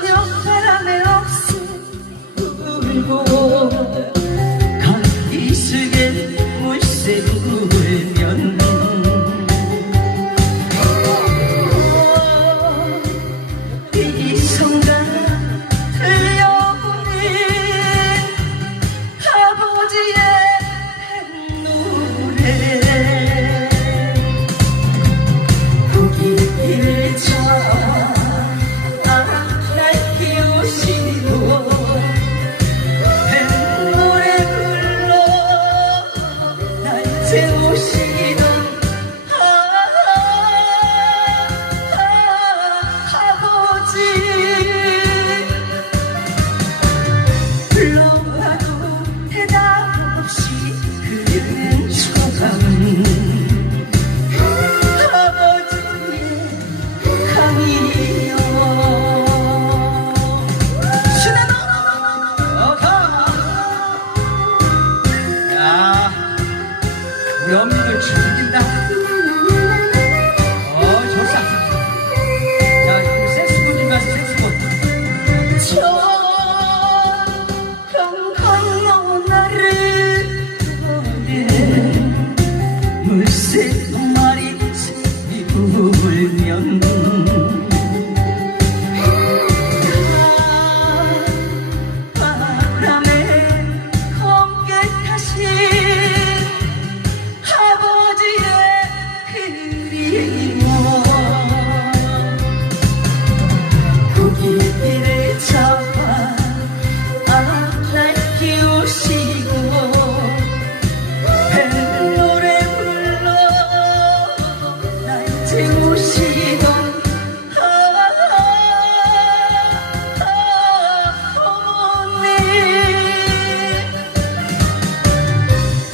저녁 바람에 없음 울고 감기 속에 물새 울면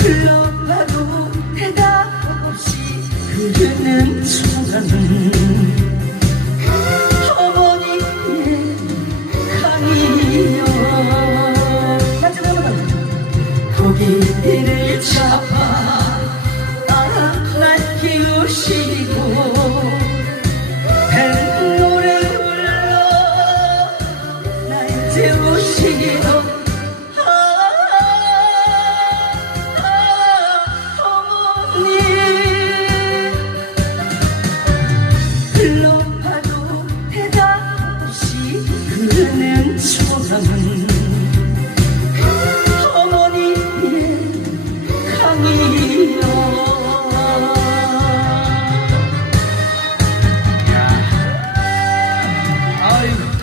불러봐도 대답 없이 흐르는 순간은 어머니의 강이여. 고기를 잡아 날 키우시고 배 노래 불러 날 재우시던 아,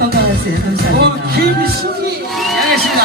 건강하세요. 감사합니다. 어, 김승희 양했습니다.